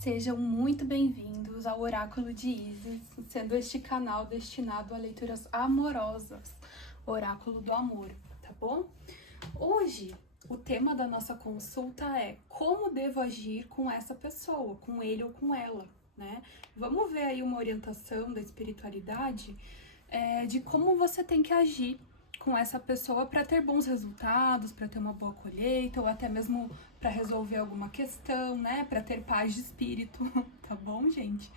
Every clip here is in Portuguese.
Sejam muito bem-vindos ao Oráculo de Isis, sendo este canal destinado a leituras amorosas, Oráculo do Amor, tá bom? Hoje, o tema da nossa consulta é como devo agir com essa pessoa, com ele ou com ela, né? Vamos ver aí uma orientação da espiritualidade de como você tem que agir com essa pessoa para ter bons resultados, para ter uma boa colheita, ou até mesmo para resolver alguma questão, né? Para ter paz de espírito, tá bom, gente?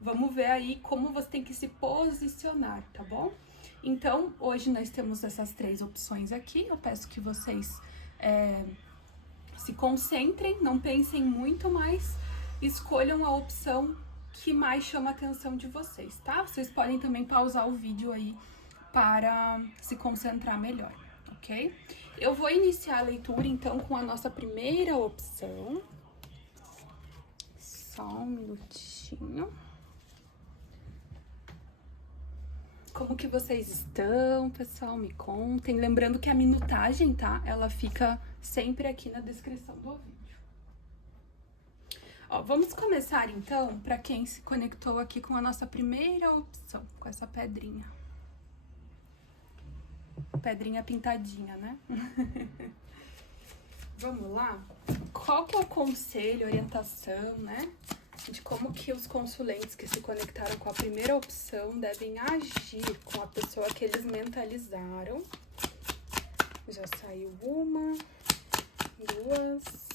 Vamos ver aí como você tem que se posicionar, tá bom? Então, hoje nós temos essas 3 opções aqui. Eu peço que vocês se concentrem, não pensem muito, mas escolham a opção que mais chama a atenção de vocês, tá? Vocês podem também pausar o vídeo aí para se concentrar melhor, ok? Eu vou iniciar a leitura, então, com a nossa primeira opção. Só um minutinho. Como que vocês estão, pessoal? Me contem. Lembrando que a minutagem, tá? Ela fica sempre aqui na descrição do vídeo. Ó, vamos começar, então, para quem se conectou aqui com a nossa primeira opção, com essa pedrinha. Pedrinha pintadinha, né? Vamos lá? Qual que é o conselho, orientação, né? De como que os consulentes que se conectaram com a primeira opção devem agir com a pessoa que eles mentalizaram. Já saiu uma, duas.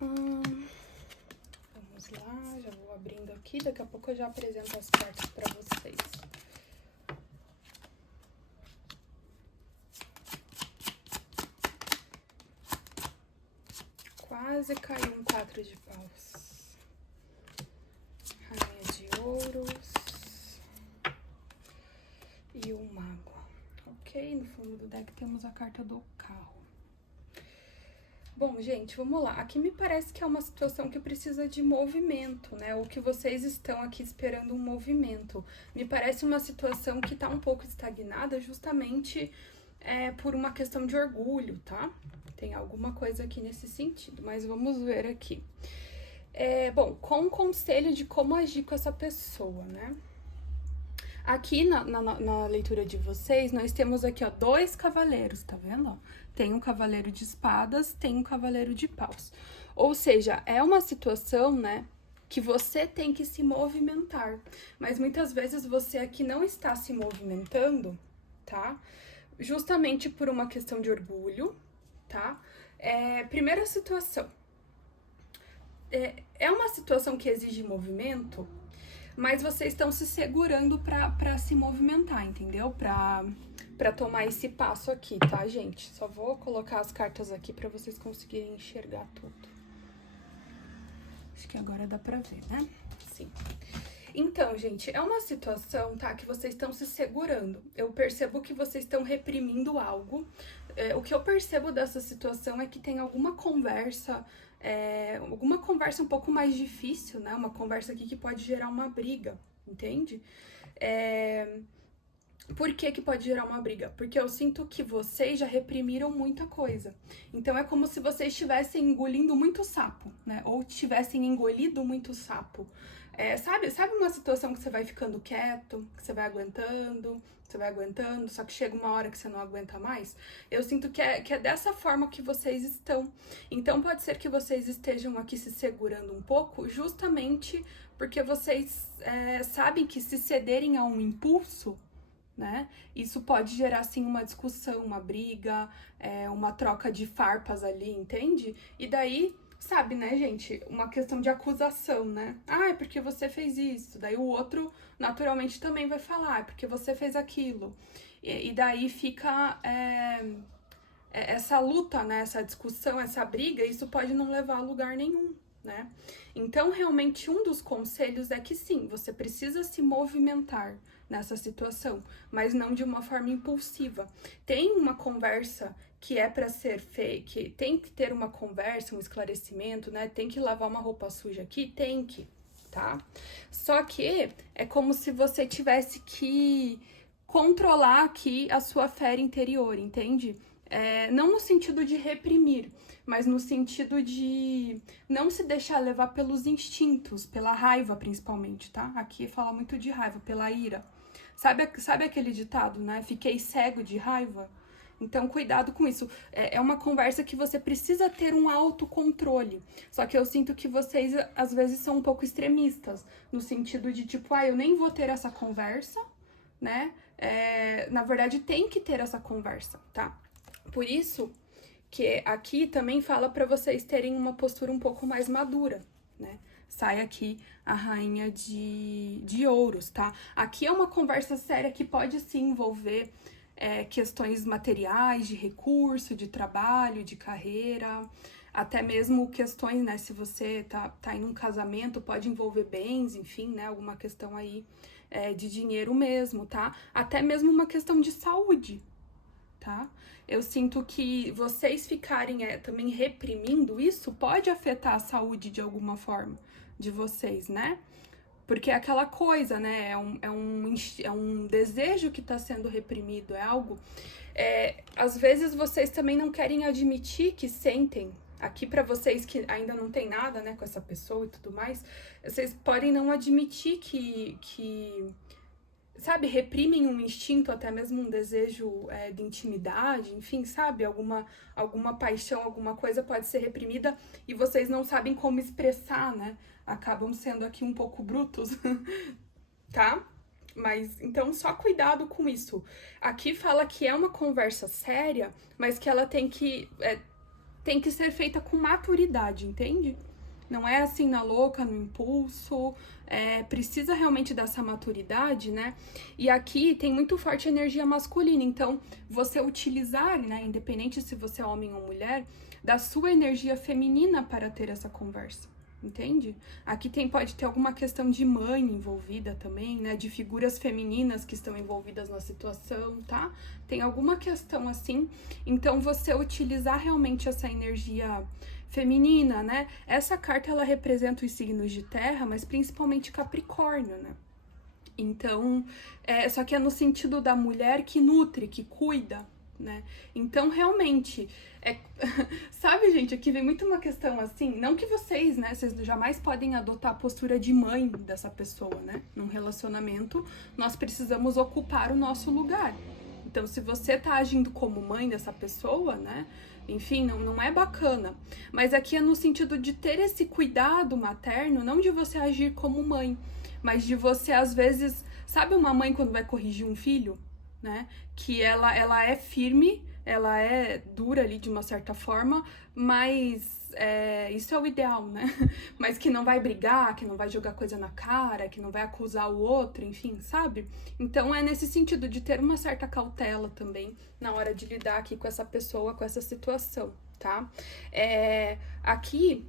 Vamos lá, já vou abrindo aqui, daqui a pouco eu já apresento as cartas para vocês. Quase caiu um 4 de paus. Rainha de ouros. E o mago. Ok, no fundo do deck temos a carta do carro. Bom, gente, vamos lá. Aqui me parece que é uma situação que precisa de movimento, né? Ou que vocês estão aqui esperando um movimento. Me parece uma situação que tá um pouco estagnada justamente por uma questão de orgulho, tá? Tem alguma coisa aqui nesse sentido, mas vamos ver aqui. Bom, com um conselho de como agir com essa pessoa, né? Aqui na leitura de vocês, nós temos aqui, ó, 2 cavaleiros, tá vendo? Ó, tem um cavaleiro de espadas, tem um cavaleiro de paus. Ou seja, é uma situação, né, que você tem que se movimentar. Mas muitas vezes você aqui não está se movimentando, tá? Justamente por uma questão de orgulho, tá? Primeira situação. É uma situação que exige movimento, mas vocês estão se segurando pra se movimentar, entendeu? Pra tomar esse passo aqui, tá, gente? Só vou colocar as cartas aqui pra vocês conseguirem enxergar tudo. Acho que agora dá pra ver, né? Sim. Então, gente, é uma situação, tá, que vocês estão se segurando. Eu percebo que vocês estão reprimindo algo. O que eu percebo dessa situação é que tem alguma conversa um pouco mais difícil, né? Uma conversa aqui que pode gerar uma briga, entende? Por que pode gerar uma briga? Porque eu sinto que vocês já reprimiram muita coisa. Então é como se vocês estivessem engolindo muito sapo, né? Ou tivessem engolido muito sapo. Sabe uma situação que você vai ficando quieto, que você vai aguentando, só que chega uma hora que você não aguenta mais? Eu sinto que é dessa forma que vocês estão. Então pode ser que vocês estejam aqui se segurando um pouco, justamente porque vocês sabem que se cederem a um impulso, né, isso pode gerar, assim, uma discussão, uma briga, uma troca de farpas ali, entende? E daí, sabe, né, gente, uma questão de acusação, né? Ah, é porque você fez isso. Daí o outro, naturalmente, também vai falar, é porque você fez aquilo. E daí fica essa luta, né, essa discussão, essa briga, isso pode não levar a lugar nenhum, né? Então, realmente, um dos conselhos é que sim, você precisa se movimentar nessa situação, mas não de uma forma impulsiva. Tem uma conversa que é para ser feita, que tem que ter uma conversa, um esclarecimento, né? Tem que lavar uma roupa suja aqui? Tem que, tá? Só que é como se você tivesse que controlar aqui a sua fera interior, entende? Não no sentido de reprimir, mas no sentido de não se deixar levar pelos instintos, pela raiva principalmente, tá? Aqui fala muito de raiva, pela ira. Sabe aquele ditado, né? Fiquei cego de raiva? Então, cuidado com isso. É uma conversa que você precisa ter um autocontrole. Só que eu sinto que vocês, às vezes, são um pouco extremistas. No sentido de, tipo, eu nem vou ter essa conversa, né? Na verdade, tem que ter essa conversa, tá? Por isso que aqui também fala para vocês terem uma postura um pouco mais madura, né? Sai aqui a rainha de ouros, tá? Aqui é uma conversa séria que pode sim envolver questões materiais, de recurso, de trabalho, de carreira, até mesmo questões, né? Se você tá em um casamento, pode envolver bens, enfim, né? Alguma questão aí de dinheiro mesmo, tá? Até mesmo uma questão de saúde, tá? Eu sinto que vocês ficarem também reprimindo isso pode afetar a saúde de alguma forma de vocês, né? Porque é aquela coisa, né? É um desejo que está sendo reprimido, é algo. Às vezes vocês também não querem admitir que sentem. Aqui para vocês que ainda não tem nada, né, com essa pessoa e tudo mais, vocês podem não admitir que sabe, reprimem um instinto, até mesmo um desejo de intimidade, enfim, sabe, alguma paixão, alguma coisa pode ser reprimida e vocês não sabem como expressar, né? Acabam sendo aqui um pouco brutos, tá? Mas, então, só cuidado com isso. Aqui fala que é uma conversa séria, mas que ela tem que ser feita com maturidade, entende? Não é assim na louca, no impulso, precisa realmente dessa maturidade, né? E aqui tem muito forte energia masculina, então você utilizar, né, independente se você é homem ou mulher, da sua energia feminina para ter essa conversa, entende? Aqui pode ter alguma questão de mãe envolvida também, né? De figuras femininas que estão envolvidas na situação, tá? Tem alguma questão assim, então você utilizar realmente essa energia feminina, né? Essa carta, ela representa os signos de terra, mas principalmente Capricórnio, né? Então, só que é no sentido da mulher que nutre, que cuida, né? Então, realmente, sabe, gente, aqui vem muito uma questão assim, não que vocês, né, vocês jamais podem adotar a postura de mãe dessa pessoa, né? Num relacionamento, nós precisamos ocupar o nosso lugar. Então, se você tá agindo como mãe dessa pessoa, né, enfim, não é bacana. Mas aqui é no sentido de ter esse cuidado materno, não de você agir como mãe, mas de você, às vezes, sabe uma mãe quando vai corrigir um filho, né? Que ela é firme, ela é dura ali de uma certa forma, mas isso é o ideal, né? Mas que não vai brigar, que não vai jogar coisa na cara, que não vai acusar o outro, enfim, sabe? Então é nesse sentido de ter uma certa cautela também na hora de lidar aqui com essa pessoa, com essa situação, tá? Aqui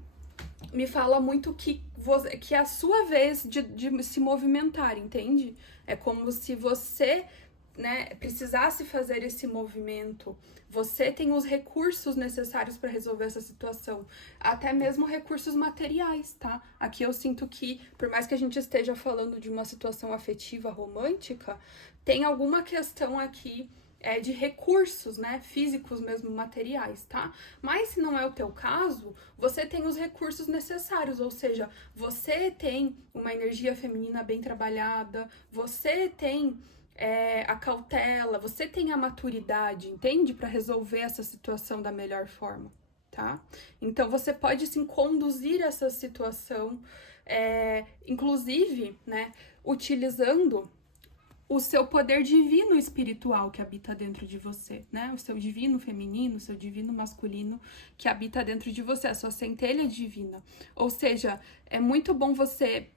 me fala muito que é a sua vez de se movimentar, entende? É como se você, né, precisasse fazer esse movimento. Você tem os recursos necessários para resolver essa situação, até mesmo recursos materiais, tá? Aqui eu sinto que, por mais que a gente esteja falando de uma situação afetiva, romântica, tem alguma questão aqui de recursos, né, físicos mesmo, materiais, tá? Mas se não é o teu caso, você tem os recursos necessários, ou seja, você tem uma energia feminina bem trabalhada, você tem a cautela, você tem a maturidade, entende? Para resolver essa situação da melhor forma, tá? Então, você pode, sim, conduzir essa situação, inclusive, né, utilizando o seu poder divino espiritual que habita dentro de você, né? O seu divino feminino, o seu divino masculino que habita dentro de você, a sua centelha divina. Ou seja, é muito bom você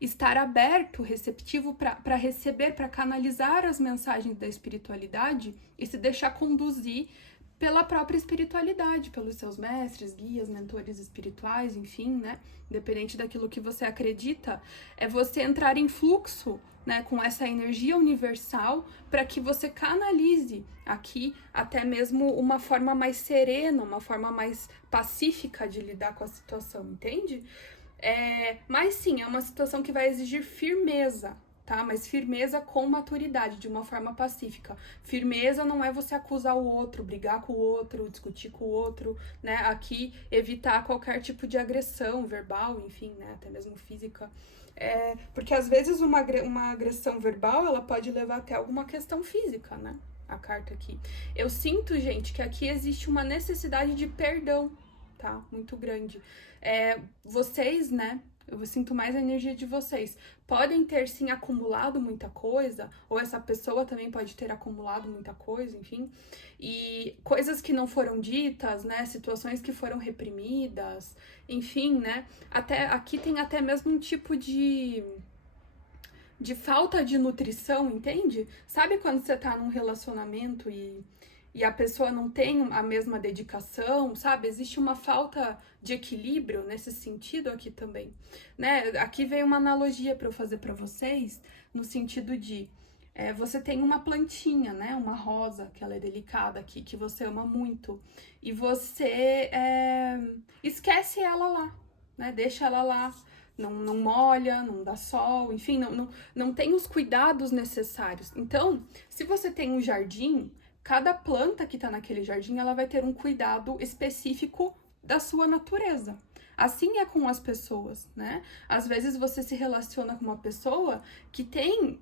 estar aberto, receptivo para receber, para canalizar as mensagens da espiritualidade e se deixar conduzir pela própria espiritualidade, pelos seus mestres, guias, mentores espirituais, enfim, né? Independente daquilo que você acredita, é você entrar em fluxo, né, com essa energia universal para que você canalize aqui até mesmo uma forma mais serena, uma forma mais pacífica de lidar com a situação, entende? Mas sim, é uma situação que vai exigir firmeza, tá? Mas firmeza com maturidade, de uma forma pacífica. Firmeza não é você acusar o outro, brigar com o outro, discutir com o outro, né? Aqui, evitar qualquer tipo de agressão verbal, enfim, né? Até mesmo física. Porque às vezes uma agressão verbal, ela pode levar até alguma questão física, né? A carta aqui. Eu sinto, gente, que aqui existe uma necessidade de perdão, tá? Muito grande. Vocês, né? Eu sinto mais a energia de vocês. Podem ter, sim, acumulado muita coisa, ou essa pessoa também pode ter acumulado muita coisa, enfim. E coisas que não foram ditas, né? Situações que foram reprimidas, enfim, né? Aqui tem até mesmo um tipo de falta de nutrição, entende? Sabe quando você tá num relacionamento e a pessoa não tem a mesma dedicação, sabe? Existe uma falta de equilíbrio nesse sentido aqui também, né? Aqui veio uma analogia para eu fazer para vocês, no sentido de você tem uma plantinha, né? Uma rosa, que ela é delicada aqui, que você ama muito, e você esquece ela lá, né? Deixa ela lá. Não molha, não dá sol, enfim, não tem os cuidados necessários. Então, se você tem um jardim, cada planta que tá naquele jardim, ela vai ter um cuidado específico da sua natureza. Assim é com as pessoas, né? Às vezes você se relaciona com uma pessoa que tem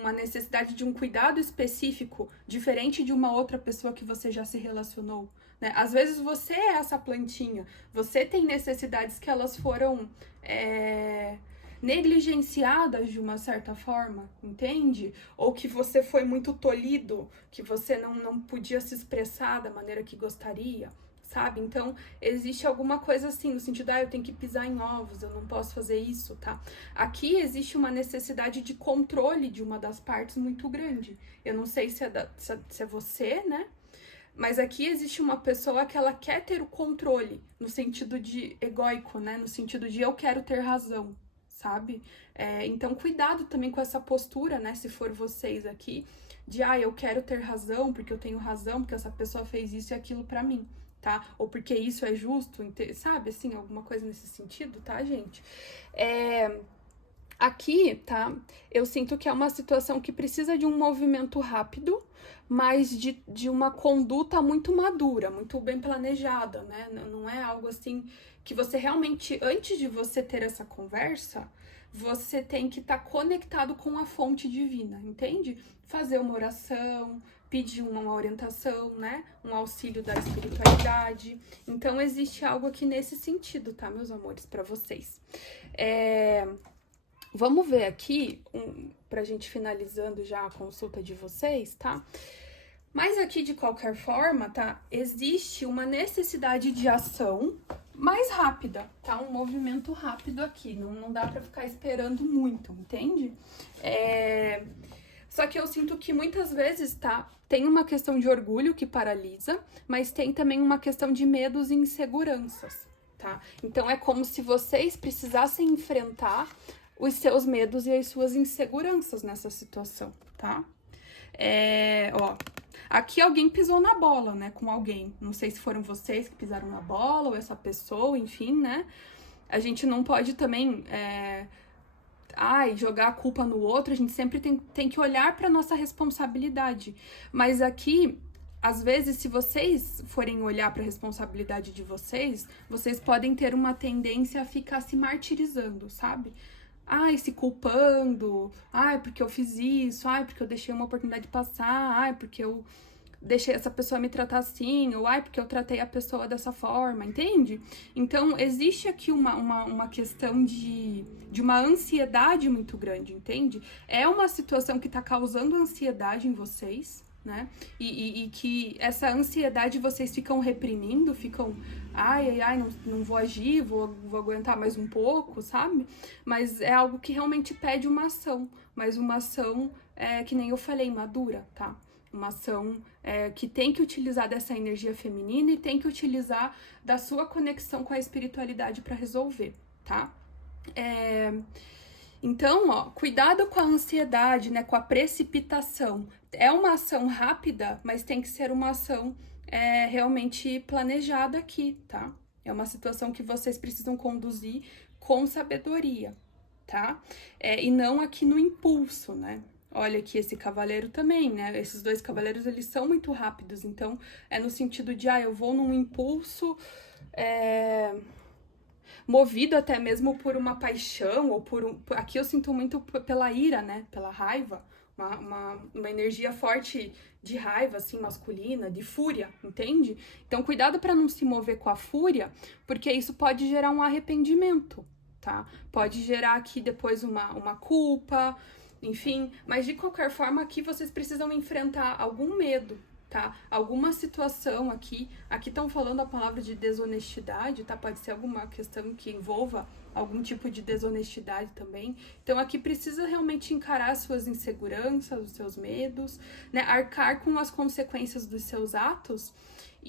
uma necessidade de um cuidado específico, diferente de uma outra pessoa que você já se relacionou, né? Às vezes você é essa plantinha, você tem necessidades que elas foram negligenciadas de uma certa forma, entende? Ou que você foi muito tolhido, que você não podia se expressar da maneira que gostaria, sabe? Então, existe alguma coisa assim, no sentido, eu tenho que pisar em ovos, eu não posso fazer isso, tá? Aqui existe uma necessidade de controle de uma das partes muito grande. Eu não sei se é você, né? Mas aqui existe uma pessoa que ela quer ter o controle, no sentido de egóico, né? No sentido de eu quero ter razão, sabe? Então, cuidado também com essa postura, né? Se for vocês aqui, de eu quero ter razão, porque eu tenho razão, porque essa pessoa fez isso e aquilo pra mim, tá? Ou porque isso é justo, sabe? Assim, alguma coisa nesse sentido, tá, gente? Aqui, tá? Eu sinto que é uma situação que precisa de um movimento rápido, mas de uma conduta muito madura, muito bem planejada, né? Não é algo assim que você realmente, antes de você ter essa conversa, você tem que estar conectado com a fonte divina, entende? Fazer uma oração, pedir uma orientação, né? Um auxílio da espiritualidade. Então, existe algo aqui nesse sentido, tá, meus amores, para vocês. Vamos ver aqui, pra gente finalizando já a consulta de vocês, tá? Mas aqui, de qualquer forma, tá? Existe uma necessidade de ação mais rápida, tá? Um movimento rápido aqui, não dá pra ficar esperando muito, entende? Só que eu sinto que muitas vezes, tá? Tem uma questão de orgulho que paralisa, mas tem também uma questão de medos e inseguranças, tá? Então, é como se vocês precisassem enfrentar os seus medos e as suas inseguranças nessa situação, tá? Aqui alguém pisou na bola, né, com alguém. Não sei se foram vocês que pisaram na bola ou essa pessoa, enfim, né? A gente não pode também jogar a culpa no outro. A gente sempre tem que olhar para nossa responsabilidade. Mas aqui, às vezes, se vocês forem olhar para a responsabilidade de vocês, vocês podem ter uma tendência a ficar se martirizando, sabe? Se culpando, porque eu fiz isso, porque eu deixei uma oportunidade passar, porque eu deixei essa pessoa me tratar assim, ou porque eu tratei a pessoa dessa forma, entende? Então, existe aqui uma questão de uma ansiedade muito grande, entende? É uma situação que tá causando ansiedade em vocês, né? E que essa ansiedade vocês ficam reprimindo, ficam não vou agir, vou aguentar mais um pouco, sabe? Mas é algo que realmente pede uma ação, mas uma ação que nem eu falei, madura, tá? Uma ação que tem que utilizar dessa energia feminina e tem que utilizar da sua conexão com a espiritualidade para resolver, tá? Então, cuidado com a ansiedade, né, com a precipitação. É uma ação rápida, mas tem que ser uma ação realmente planejada aqui, tá? É uma situação que vocês precisam conduzir com sabedoria, tá? E não aqui no impulso, né? Olha aqui esse cavaleiro também, né? Esses dois cavaleiros, eles são muito rápidos, então é no sentido de, eu vou num impulso, movido até mesmo por uma paixão, ou aqui eu sinto muito pela ira, né? Pela raiva, uma energia forte de raiva, assim, masculina, de fúria, entende? Então, cuidado para não se mover com a fúria, porque isso pode gerar um arrependimento, tá? Pode gerar aqui depois uma culpa, enfim, mas de qualquer forma aqui vocês precisam enfrentar algum medo, tá? Alguma situação aqui estão falando a palavra de desonestidade, tá? Pode ser alguma questão que envolva algum tipo de desonestidade também. Então aqui precisa realmente encarar as suas inseguranças, os seus medos, né? Arcar com as consequências dos seus atos.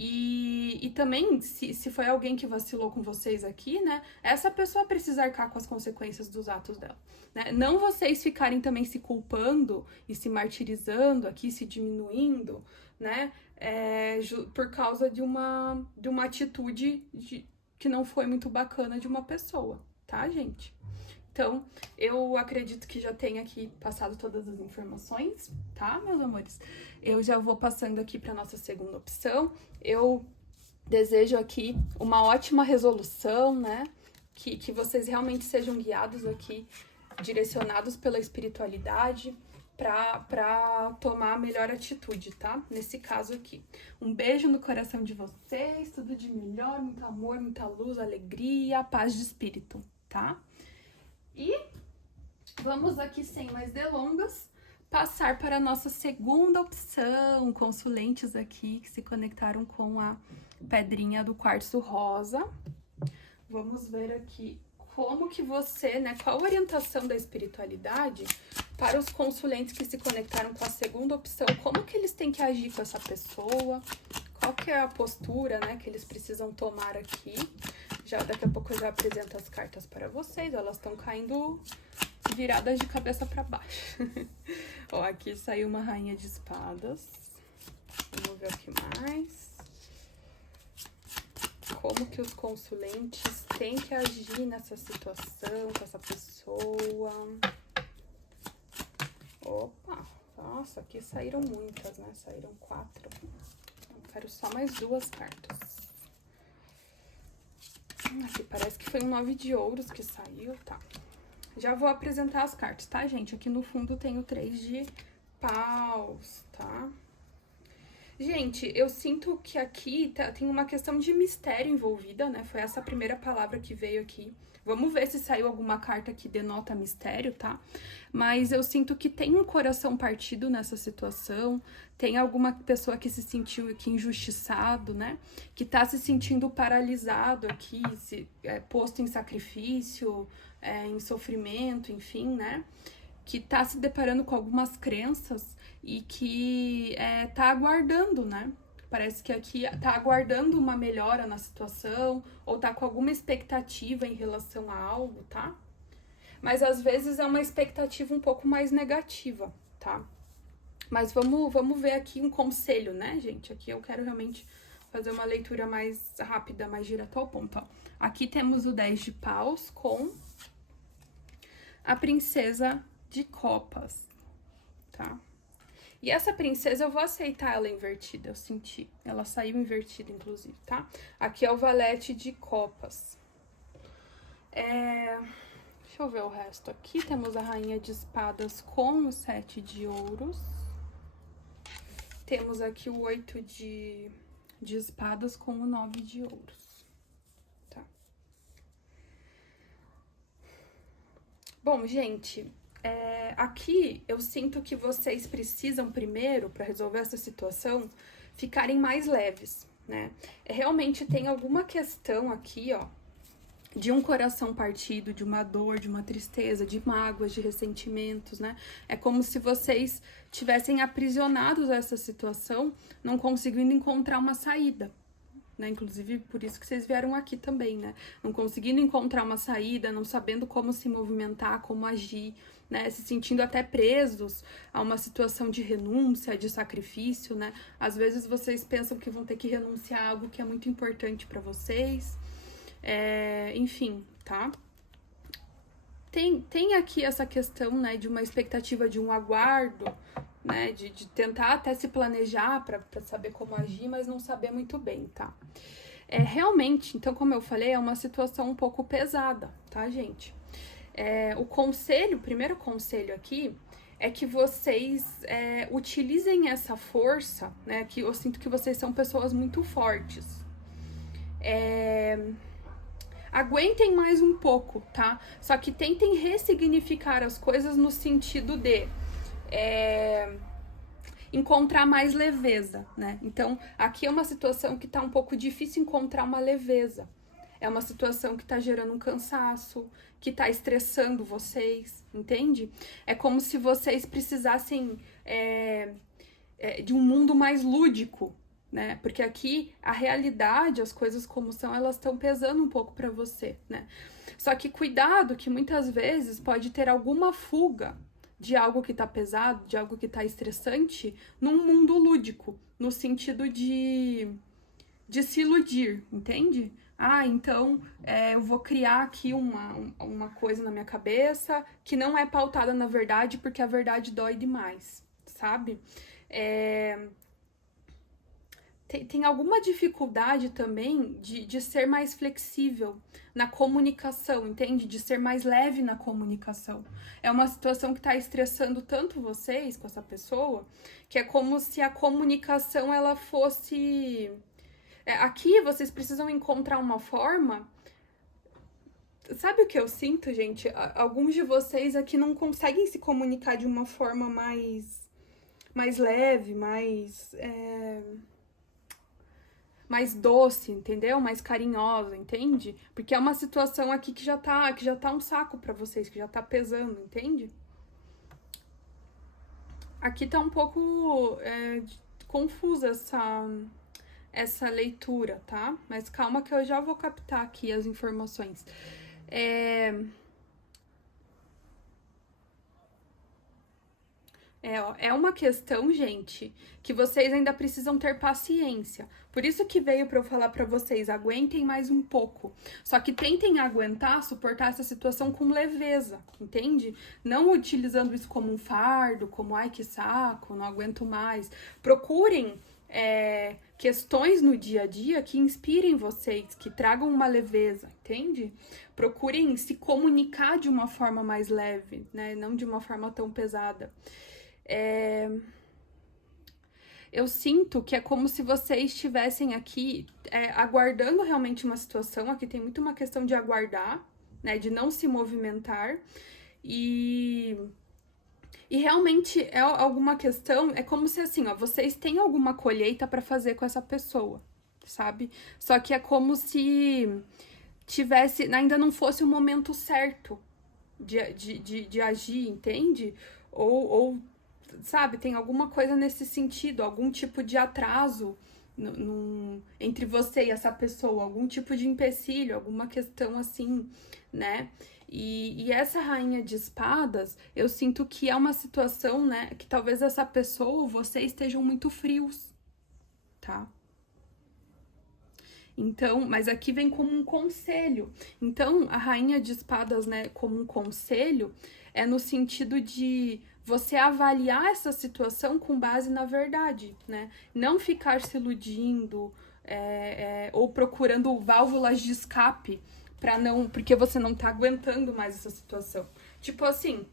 E também, se foi alguém que vacilou com vocês aqui, né? Essa pessoa precisa arcar com as consequências dos atos dela, né? Não vocês ficarem também se culpando e se martirizando aqui, se diminuindo, né? Por causa de uma atitude que não foi muito bacana de uma pessoa, tá, gente? Então, eu acredito que já tenha aqui passado todas as informações, tá, meus amores? Eu já vou passando aqui para nossa segunda opção. Eu desejo aqui uma ótima resolução, né? Que vocês realmente sejam guiados aqui, direcionados pela espiritualidade, para tomar a melhor atitude, tá? Nesse caso aqui. Um beijo no coração de vocês, tudo de melhor, muito amor, muita luz, alegria, paz de espírito, tá? E vamos aqui, sem mais delongas, passar para a nossa segunda opção, consulentes aqui que se conectaram com a pedrinha do quartzo rosa. Vamos ver aqui como que você, né, qual a orientação da espiritualidade para os consulentes que se conectaram com a segunda opção, como que eles têm que agir com essa pessoa, qual que é a postura, né, que eles precisam tomar aqui. Daqui a pouco eu já apresento as cartas para vocês, elas estão caindo viradas de cabeça para baixo. Ó, aqui saiu uma rainha de espadas. Vamos ver o que mais. Como que os consulentes têm que agir nessa situação, com essa pessoa. Opa, nossa, aqui saíram muitas, né? Saíram 4. Eu quero só mais 2 cartas. Aqui parece que foi um 9 de ouros que saiu, tá? Já vou apresentar as cartas, tá, gente? Aqui no fundo tem o 3 de paus, tá? Gente, eu sinto que aqui tem uma questão de mistério envolvida, né? Foi essa a primeira palavra que veio aqui. Vamos ver se saiu alguma carta que denota mistério, tá? Mas eu sinto que tem um coração partido nessa situação, tem alguma pessoa que se sentiu aqui injustiçado, né? Que tá se sentindo paralisado aqui, posto em sacrifício, em sofrimento, enfim, né? Que tá se deparando com algumas crenças e que tá aguardando, né? Parece que aqui tá aguardando uma melhora na situação ou tá com alguma expectativa em relação a algo, tá? Mas às vezes é uma expectativa um pouco mais negativa, tá? Mas vamos ver aqui um conselho, né, gente? Aqui eu quero realmente fazer uma leitura mais rápida, mais direta ao ponto, ó. Aqui temos o 10 de paus com a princesa de copas, tá? E essa princesa, eu vou aceitar ela invertida, eu senti. Ela saiu invertida, inclusive, tá? Aqui é o valete de copas. Deixa eu ver o resto aqui. Temos a rainha de espadas com o 7 de ouros. Temos aqui o 8 de espadas com o 9 de ouros. Tá? Bom, gente, aqui eu sinto que vocês precisam primeiro, para resolver essa situação, ficarem mais leves, né? Realmente tem alguma questão aqui, ó, de um coração partido, de uma dor, de uma tristeza, de mágoas, de ressentimentos, né? É como se vocês tivessem aprisionados a essa situação, não conseguindo encontrar uma saída, né? Inclusive, por isso que vocês vieram aqui também, né? Não conseguindo encontrar uma saída, não sabendo como se movimentar, como agir, né? Se sentindo até presos a uma situação de renúncia, de sacrifício, né? Às vezes vocês pensam que vão ter que renunciar a algo que é muito importante para vocês. Enfim, tá? tem aqui essa questão, né, de uma expectativa de um aguardo, né, de tentar até se planejar para saber como agir, mas não saber muito bem, tá? Realmente, então, como eu falei, é uma situação um pouco pesada, tá, gente? O primeiro conselho aqui é que vocês utilizem essa força, né, que eu sinto que vocês são pessoas muito fortes. Aguentem mais um pouco, tá? Só que tentem ressignificar as coisas no sentido de encontrar mais leveza, né? Então, aqui é uma situação que tá um pouco difícil encontrar uma leveza. É uma situação que tá gerando um cansaço, que tá estressando vocês, entende? É como se vocês precisassem de um mundo mais lúdico, né? Porque aqui a realidade, as coisas como são, elas estão pesando um pouco para você, né? Só que cuidado que muitas vezes pode ter alguma fuga de algo que tá pesado, de algo que tá estressante, num mundo lúdico, no sentido de se iludir, entende? Então eu vou criar aqui uma coisa na minha cabeça que não é pautada na verdade, porque a verdade dói demais, sabe? Tem alguma dificuldade também de ser mais flexível na comunicação, entende? De ser mais leve na comunicação. É uma situação que está estressando tanto vocês com essa pessoa, que é como se a comunicação ela fosse... Aqui vocês precisam encontrar uma forma... Sabe o que eu sinto, gente? Alguns de vocês aqui não conseguem se comunicar de uma forma mais leve, mais doce, entendeu? Mais carinhosa, entende? Porque é uma situação aqui que já tá um saco pra vocês, que já tá pesando, entende? Aqui tá um pouco confusa essa leitura, tá? Mas calma que eu já vou captar aqui as informações. É uma questão, gente, que vocês ainda precisam ter paciência. Por isso que veio para eu falar para vocês, aguentem mais um pouco. Só que tentem aguentar, suportar essa situação com leveza, entende? Não utilizando isso como um fardo, como ai que saco, não aguento mais. Procurem questões no dia a dia que inspirem vocês, que tragam uma leveza, entende? Procurem se comunicar de uma forma mais leve, né? Não de uma forma tão pesada. Eu sinto que é como se vocês estivessem aqui aguardando realmente uma situação. Aqui tem muito uma questão de aguardar, né? De não se movimentar. E realmente é alguma questão, é como se assim, ó, vocês têm alguma colheita para fazer com essa pessoa, sabe? Só que é como se ainda não fosse o momento certo de agir, entende? Ou sabe, tem alguma coisa nesse sentido, algum tipo de atraso entre você e essa pessoa, algum tipo de empecilho, alguma questão assim, né? E essa rainha de espadas, eu sinto que é uma situação, né, que talvez essa pessoa ou você estejam muito frios, tá? Então, mas aqui vem como um conselho. Então, a rainha de espadas, né, como um conselho, é no sentido de você avaliar essa situação com base na verdade, né? Não ficar se iludindo ou procurando válvulas de escape porque você não tá aguentando mais essa situação. Tipo assim,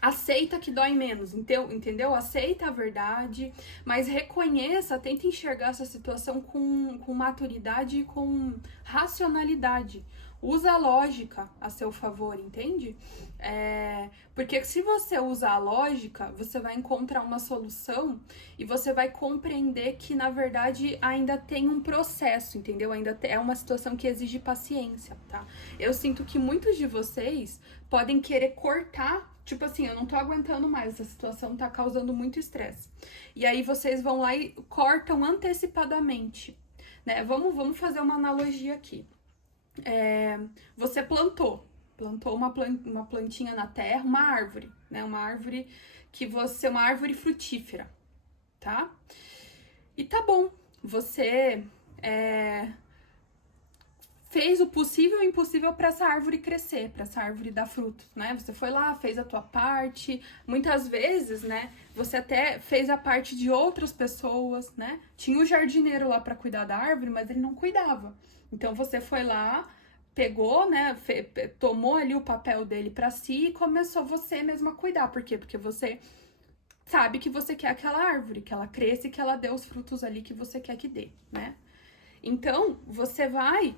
aceita que dói menos, entendeu? Aceita a verdade, mas reconheça, tenta enxergar essa situação com maturidade e com racionalidade. Usa a lógica a seu favor, entende? Porque se você usar a lógica, você vai encontrar uma solução e você vai compreender que, na verdade, ainda tem um processo, entendeu? Ainda é uma situação que exige paciência, tá? Eu sinto que muitos de vocês podem querer cortar. Tipo assim, eu não tô aguentando mais, essa situação tá causando muito estresse. E aí vocês vão lá e cortam antecipadamente, né? Vamos fazer uma analogia aqui. Você plantou uma plantinha na terra, uma árvore, né? Uma árvore uma árvore frutífera, tá? E tá bom, você fez o possível e o impossível para essa árvore crescer, para essa árvore dar frutos, né? Você foi lá, fez a tua parte. Muitas vezes, né, você até fez a parte de outras pessoas, né? Tinha o jardineiro lá para cuidar da árvore, mas ele não cuidava. Então você foi lá, pegou, né, tomou ali o papel dele para si e começou você mesma a cuidar. Por quê? Porque você sabe que você quer aquela árvore, que ela cresça e que ela dê os frutos ali que você quer que dê, né? Então, você vai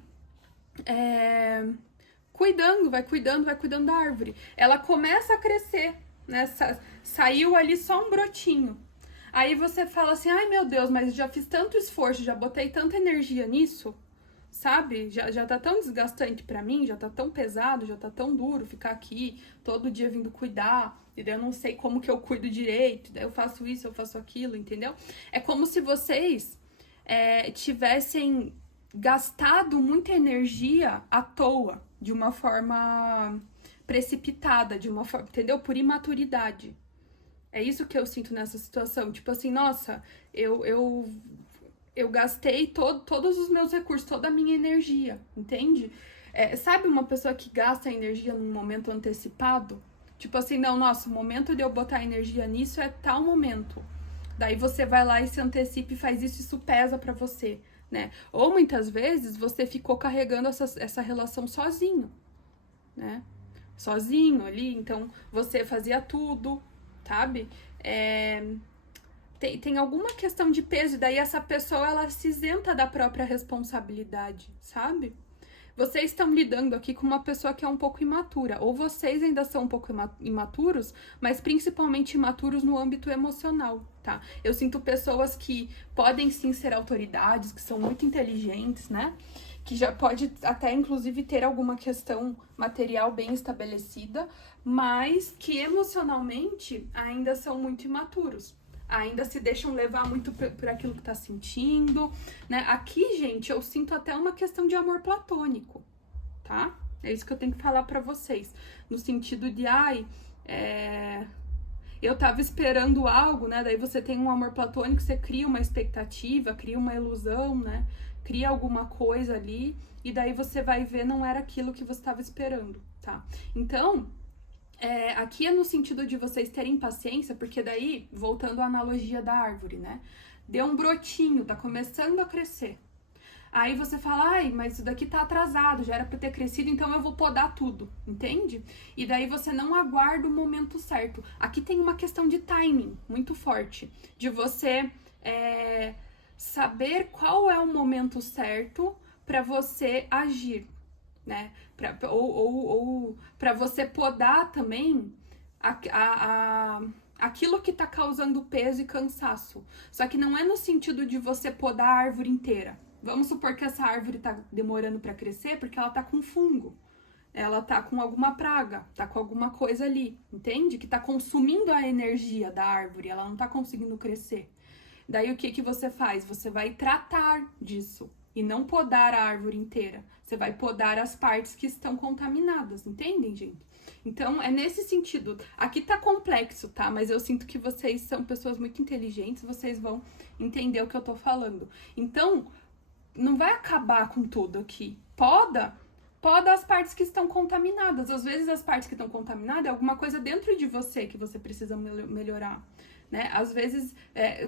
vai cuidando da árvore. Ela começa a crescer, né? Saiu ali só um brotinho. Aí você fala assim, ai meu Deus, mas já fiz tanto esforço, já botei tanta energia nisso, sabe? Já tá tão desgastante pra mim, já tá tão pesado, já tá tão duro ficar aqui todo dia vindo cuidar, e daí eu não sei como que eu cuido direito, daí eu faço isso, eu faço aquilo, entendeu? É como se vocês tivessem gastado muita energia à toa, de uma forma precipitada, de uma forma, entendeu? Por imaturidade. É isso que eu sinto nessa situação. Tipo assim, nossa, eu gastei todos os meus recursos, toda a minha energia, entende? Sabe uma pessoa que gasta energia num momento antecipado? Tipo assim, não, nossa, o momento de eu botar energia nisso é tal momento. Daí você vai lá e se antecipa e faz isso, isso pesa pra você, né? Ou muitas vezes você ficou carregando essa relação sozinho, né? Sozinho ali, então você fazia tudo, sabe? Tem alguma questão de peso, e daí essa pessoa ela se isenta da própria responsabilidade, sabe? Vocês estão lidando aqui com uma pessoa que é um pouco imatura, ou vocês ainda são um pouco imaturos, mas principalmente imaturos no âmbito emocional, tá? Eu sinto pessoas que podem sim ser autoridades, que são muito inteligentes, né? Que já pode até inclusive ter alguma questão material bem estabelecida, mas que emocionalmente ainda são muito imaturos. Ainda se deixam levar muito por aquilo que tá sentindo, né? Aqui, gente, eu sinto até uma questão de amor platônico, tá? É isso que eu tenho que falar pra vocês. No sentido de, eu tava esperando algo, né? Daí você tem um amor platônico, você cria uma expectativa, cria uma ilusão, né? Cria alguma coisa ali, e daí você vai ver não era aquilo que você estava esperando, tá? Então, aqui é no sentido de vocês terem paciência, porque daí, voltando à analogia da árvore, né? Deu um brotinho, tá começando a crescer. Aí você fala, ai, mas isso daqui tá atrasado, já era pra ter crescido, então eu vou podar tudo, entende? E daí você não aguarda o momento certo. Aqui tem uma questão de timing muito forte, de você saber qual é o momento certo para você agir, né? Ou para você podar também aquilo que tá causando peso e cansaço. Só que não é no sentido de você podar a árvore inteira. Vamos supor que essa árvore tá demorando para crescer porque ela tá com fungo. Ela tá com alguma praga, tá com alguma coisa ali, entende? Que tá consumindo a energia da árvore, ela não tá conseguindo crescer. Daí o que você faz? Você vai tratar disso e não podar a árvore inteira. Você vai podar as partes que estão contaminadas, entendem, gente? Então, é nesse sentido. Aqui tá complexo, tá? Mas eu sinto que vocês são pessoas muito inteligentes, vocês vão entender o que eu tô falando. Então, não vai acabar com tudo aqui. Poda as partes que estão contaminadas. Às vezes as partes que estão contaminadas é alguma coisa dentro de você que você precisa melhorar. Né? Às vezes,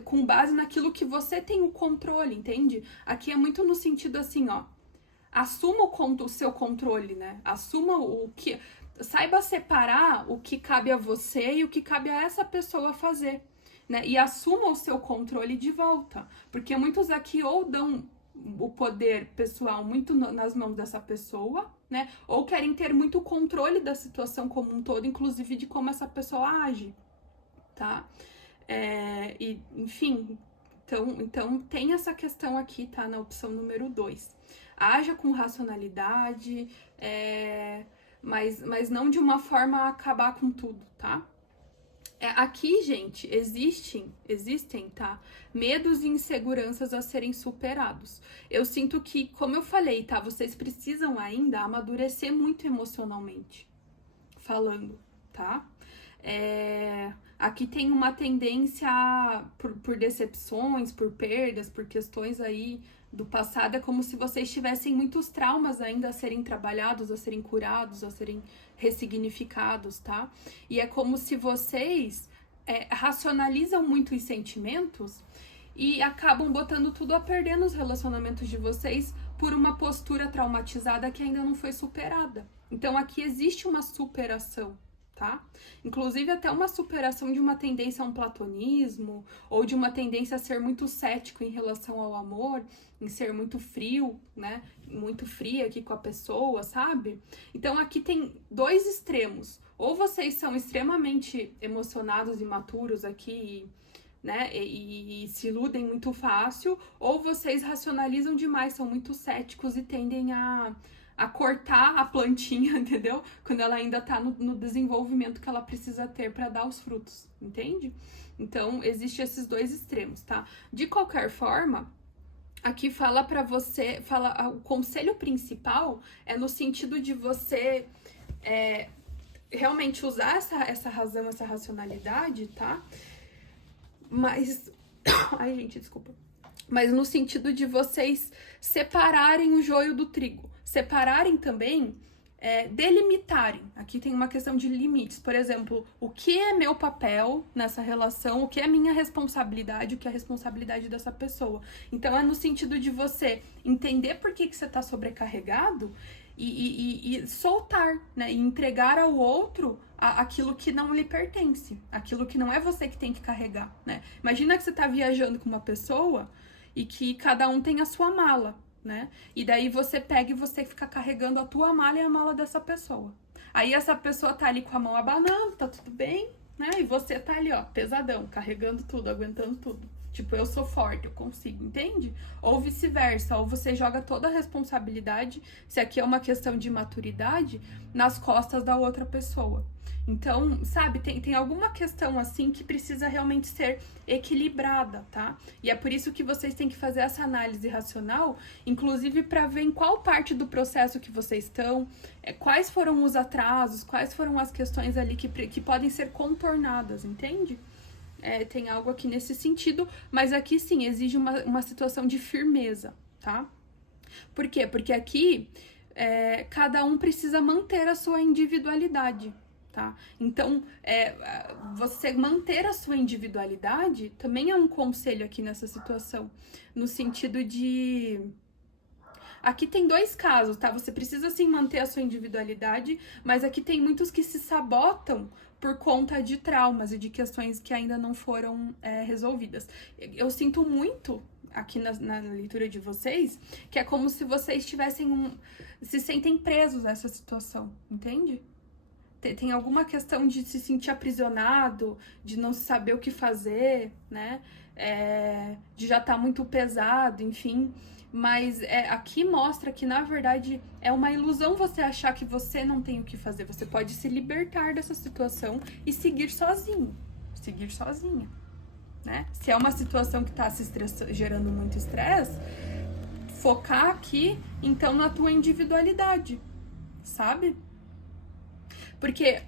com base naquilo que você tem o controle, entende? Aqui é muito no sentido assim, ó. Assuma o seu controle, né? Assuma o que... Saiba separar o que cabe a você e o que cabe a essa pessoa fazer, né? E assuma o seu controle de volta. Porque muitos aqui ou dão o poder pessoal muito nas mãos dessa pessoa, né? Ou querem ter muito controle da situação como um todo, inclusive de como essa pessoa age, tá? E, enfim, então tem essa questão aqui, tá? Na opção número 2. Haja com racionalidade, mas não de uma forma a acabar com tudo, tá? Aqui, gente, existem, tá? Medos e inseguranças a serem superados. Eu sinto que, como eu falei, tá? Vocês precisam ainda amadurecer muito emocionalmente, falando, tá? Aqui tem uma tendência por decepções, por perdas, por questões aí, do passado, é como se vocês tivessem muitos traumas ainda a serem trabalhados, a serem curados, a serem ressignificados, tá? E é como se vocês racionalizam muito os sentimentos e acabam botando tudo a perder nos relacionamentos de vocês por uma postura traumatizada que ainda não foi superada. Então aqui existe uma superação, tá? Inclusive até uma superação de uma tendência a um platonismo, ou de uma tendência a ser muito cético em relação ao amor, em ser muito frio, né? Muito fria aqui com a pessoa, sabe? Então aqui tem dois extremos. Ou vocês são extremamente emocionados e maturos aqui, né? E se iludem muito fácil, ou vocês racionalizam demais, são muito céticos e tendem a cortar a plantinha, entendeu? Quando ela ainda tá no desenvolvimento que ela precisa ter para dar os frutos, entende? Então, existe esses dois extremos, tá? De qualquer forma, aqui fala para você, o conselho principal é no sentido de você realmente usar essa razão, essa racionalidade, tá? Mas, ai gente, desculpa. Mas no sentido de vocês separarem o joio do trigo. Separarem também, delimitarem. Aqui tem uma questão de limites. Por exemplo, o que é meu papel nessa relação, o que é minha responsabilidade, o que é a responsabilidade dessa pessoa. Então, é no sentido de você entender por que você tá sobrecarregado e soltar, né? E entregar ao outro aquilo que não lhe pertence, aquilo que não é você que tem que carregar, né? Imagina que você tá viajando com uma pessoa e que cada um tem a sua mala, né? E daí você pega e você fica carregando a tua mala e a mala dessa pessoa. Aí essa pessoa tá ali com a mão abanando, tá tudo bem, né? E você tá ali, ó, pesadão, carregando tudo, aguentando tudo. Tipo, eu sou forte, eu consigo, entende? Ou vice-versa, ou você joga toda a responsabilidade, se aqui é uma questão de maturidade, nas costas da outra pessoa. Então, sabe, tem alguma questão assim que precisa realmente ser equilibrada, tá? E é por isso que vocês têm que fazer essa análise racional, inclusive para ver em qual parte do processo que vocês estão, quais foram os atrasos, quais foram as questões ali que podem ser contornadas, entende? Tem algo aqui nesse sentido, mas aqui sim, exige uma situação de firmeza, tá? Por quê? Porque aqui cada um precisa manter a sua individualidade, tá? Então, você manter a sua individualidade também é um conselho aqui nessa situação, no sentido de... Aqui tem dois casos, tá? Você precisa sim manter a sua individualidade, mas aqui tem muitos que se sabotam por conta de traumas e de questões que ainda não foram resolvidas. Eu sinto muito aqui na leitura de vocês, que é como se vocês se sentem presos nessa situação, entende? Tem alguma questão de se sentir aprisionado, de não saber o que fazer, né? De já estar muito pesado, enfim. Mas aqui mostra que, na verdade, é uma ilusão você achar que você não tem o que fazer. Você pode se libertar dessa situação e seguir sozinho. Seguir sozinha, né? Se é uma situação que está gerando muito estresse, focar aqui, então, na tua individualidade, sabe? Porque